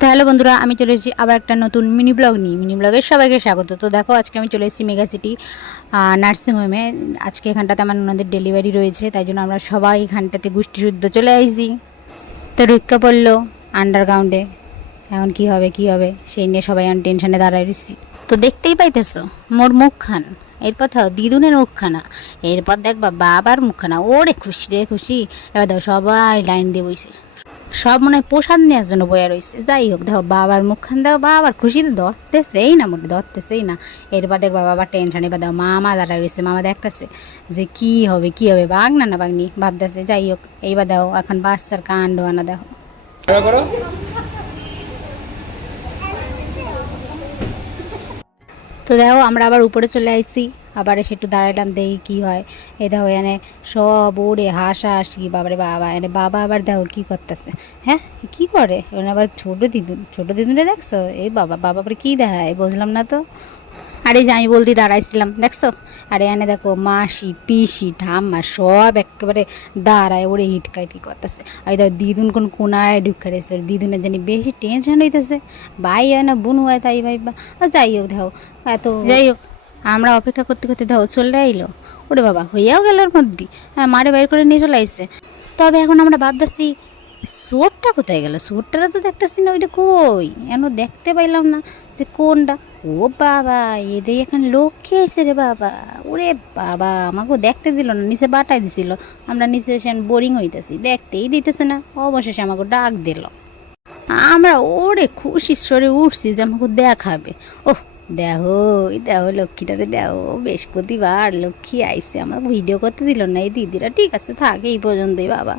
তো হ্যালো বন্ধুরা, আমি চলে এসেছি আবার একটা নতুন মিনি ব্লগ নিয়ে। মিনি ব্লগের সবাইকে স্বাগত। তো দেখো, আজকে আমি চলে এসেছি মেগা সিটি নার্সিংহোমে। আজকে এখানটাতে আমার ওনাদের ডেলিভারি রয়েছে, তাই জন্য আমরা সবাই এখানটাতে গোষ্ঠীশুদ্ধ চলে আসছি। তো রক্ষা পড়লো আন্ডারগ্রাউন্ডে, এখন কি হবে সেই নিয়ে সবাই এখন টেনশনে দাঁড়ায় রয়েছি। তো দেখতেই পাইতেছো মোর মুখখান, এরপর থাও দিদুনের মুখখানা, এরপর দেখবা বাবার মুখখানা। ওরে খুশি রে খুশি। এবার দেখো সবাই লাইন দিয়ে বইছে, সব মনে হয় প্রসাদ নেওয়ার জন্য বয়া রয়েছে। যাই হোক, দেখো বাবার মুখখান দাও, বাবার খুশিতে ধরতেছেই না, মোটে ধরতেছেই না। এরপর দেখবা বাবার টেনশন। এবার দেখো মামা দাঁড়ায় রয়েছে, মামা দেখতেছে যে কি হবে বাঘ না বাঘনি ভাবতেছে। যাই হোক, এইবার দেখো এখন বাচ্চার কাণ্ড আনা দেখো। তো দেখো আমরা আবার উপরে চলে আসছি, আবার এসে একটু দাঁড়াইলাম, দেখি কী হয়। এই দেখো এনে সব ওরে হাসাহাসি, বাবারে বাবা। এনে বাবা আবার দেখো কী করতেছে। হ্যাঁ, কি করে এনে আবার ছোটো দিদুনে দেখছো? এই বাবা আবার কী দেখায় বুঝলাম না তো। আর এই যে আমি বলতে দাঁড়াইছিলাম দেখছো, আর এনে দেখো মাসি পিসি ঠাম্মা সব একেবারে দাঁড়ায় ওরে হিটকাইতি করতেছে। আর দেখো দিদুন কোনায় ঢুকে রয়েছে, দিদুনের জানি বেশি টেনশন হইতেছে, ভাই হয় না বোন হয় তাই ভাইবা। যাই হোক দেখো, যাই হোক আমরা অপেক্ষা করতে করতে দেখো চলে আইলো। ওরে বাবা, হইয়াও গেল ওর মধ্যে, হ্যাঁ মারে বাইর করে নিয়ে চলে আইসে। তবে এখন আমরা ভাবতেছি শুয়োরটা কোথায় গেল? শুয়োরটারা তো দেখতেছি না, ওইটা কই এন দেখতে পাইলাম না যে কোনটা। ও বাবা, এদের এখন লক্ষ্যে আইসে রে বাবা। ওরে বাবা, আমাকে দেখতে দিল না, নিচে বাটাই দিছিল। আমরা নিচে এসে বোরিং হইতেছি, দেখতেই দিতেছে না। অবশেষে আমাকে ডাক দিল। আমরা ওরে খুশি সরে উঠছি যে আমাকে দেখাবে। ওহ দেখো, দেখো লক্ষ্মীটারে দেখো, বৃহস্পতিবার লক্ষ্মী আইসে, আমাকে ভিডিও করতে দিল না এই দিদিরা। ঠিক আছে, থাক এই পর্যন্তই বাবা।